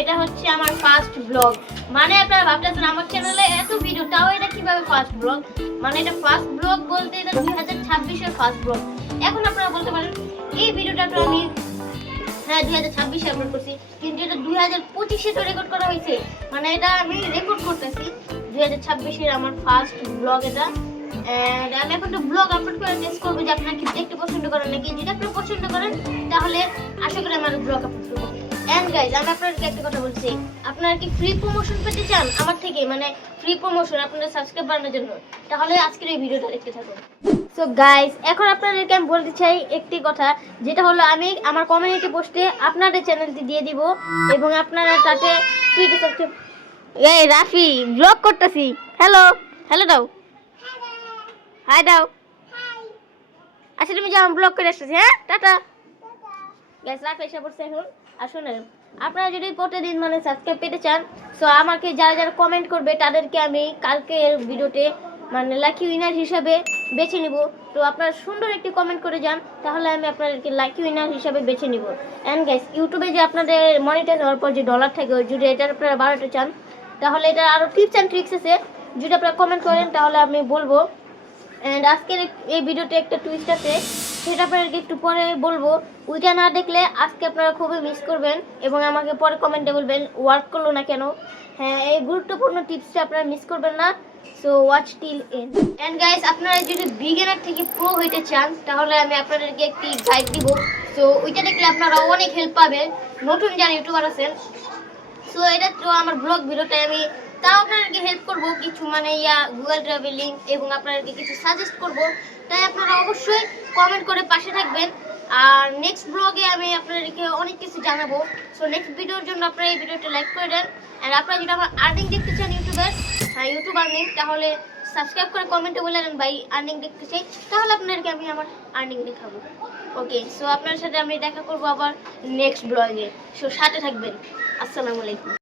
এটা হচ্ছে আমার ফার্স্ট ব্লগ। মানে আপনারা ভাবতেছেন আমার চ্যানেলে এত ভিডিও, তাও এটা কিভাবে ফার্স্ট ব্লগ? মানে এটা ফার্স্ট ব্লগ বলতে এটা 2026 এর ফার্স্ট ব্লগ। এখন আপনারা বলতে পারেন এই ভিডিওটা তো আমি 2026 আপলোড করছি, কিন্তু এটা 2025 তো রেকর্ড করা হয়েছে। মানে এটা আমি রেকর্ড করতেছি 2026 এর আমার ফার্স্ট ব্লগ এটা। এন্ড আমি এখন তো ব্লগ আপলোড করে টেস্ট করব যে আপনারা কি দেখতে পছন্দ করেন নাকি। যদি আপনারা পছন্দ করেন তাহলে আশা করি আমার ব্লগ আপলোড করব। এন্ড গাইস, আমি আপনাদেরকে একটা কথা বলছি, আপনারা কি ফ্রি প্রমোশন পেতে চান আমার থেকে? মানে ফ্রি প্রমোশন আপনাদের সাবস্ক্রাইব বাড়ানোর জন্য, তাহলে আজকের এই ভিডিওটা দেখতে থাকুন। সো গাইস, এখন আপনাদেরকে আমি বলতে চাই একটি কথা, যেটা হলো আমি আমার কমিউনিটি পোস্টে আপনাদের চ্যানেলটি দিয়ে দিব এবং আপনারা তাতে ফ্রিতে সাবস্ক্রাইব। এই রাফি ব্লগ করতেছি। হ্যালো হ্যালো দাও, হাই দাও। আচ্ছা তুমি যাও, ব্লগ করে আসতেছি। হ্যাঁ, টাটা। গাইস, রাফি এসে পড়ছে এখন। আর শুনেন, আপনারা যদি প্রতিদিন মানে সাবস্ক্রাইব পেতে চান, সো আমাকে যারা যারা কমেন্ট করবে তাদেরকে আমি কালকের ভিডিওতে মানে লাকি উইনার হিসাবে বেছে নিব। তো আপনারা সুন্দর একটি কমেন্ট করে যান, তাহলে আমি আপনাদেরকে লাকি উইনার হিসাবে বেছে নিব। অ্যান্ড গাইস, ইউটিউবে যে আপনাদের মনিটাইজ হওয়ার পর যে ডলার থাকে, যদি এটা আপনারা বাড়াতে চান তাহলে এটা আরও টিপস অ্যান্ড ট্রিক্স আছে, যদি আপনারা কমেন্ট করেন তাহলে আমি বলবো। অ্যান্ড আজকের এই ভিডিওতে একটা টুইস্ট আছে, সেটা আপনাদেরকে একটু পরে বলবো। ওইটা না দেখলে আজকে আপনারা খুবই মিস করবেন এবং আমাকে পরে কমেন্টে বলবেন ওয়ার্ক করলো না কেন। হ্যাঁ, এই গুরুত্বপূর্ণ টিপসটা আপনারা মিস করবেন না। So watch till end. And guys, আপনারা যদি বিগিনার থেকে প্রো হইতে চান তাহলে আমি আপনাদেরকে একটি গাইড দিব। সো ওইটা দেখলে আপনারা অনেক হেল্প পাবেন, নতুন যারা ইউটিউবার আছেন। সো এটা তো আমার ব্লগ ভিডিওতে আমি তাও আপনাদেরকে হেল্প করব কিছু, মানে গুগল ড্রাইভের লিঙ্ক, এবং আপনাদেরকে কিছু সাজেস্ট করব। তাই আপনারা অবশ্যই কমেন্ট করে পাশে থাকবেন। আর নেক্সট ব্লগে আমি আপনাদেরকে অনেক কিছু জানাবো। সো নেক্সট ভিডিওর জন্য আপনারা এই ভিডিওটা লাইক করে দেন। আর আপনারা যদি আমার আর্নিং দেখতে চান ইউটিউব আর্নিং, তাহলে সাবস্ক্রাইব করে কমেন্টে বলে দেন ভাই আর্নিং দেখতে চাই, তাহলে আপনাদেরকে আমি আমার আর্নিং দেখাবো। ওকে, সো আপনার সাথে আমি দেখা করবো আবার নেক্সট ব্লগে। সো সাথে থাকবেন। আসসালামু আলাইকুম।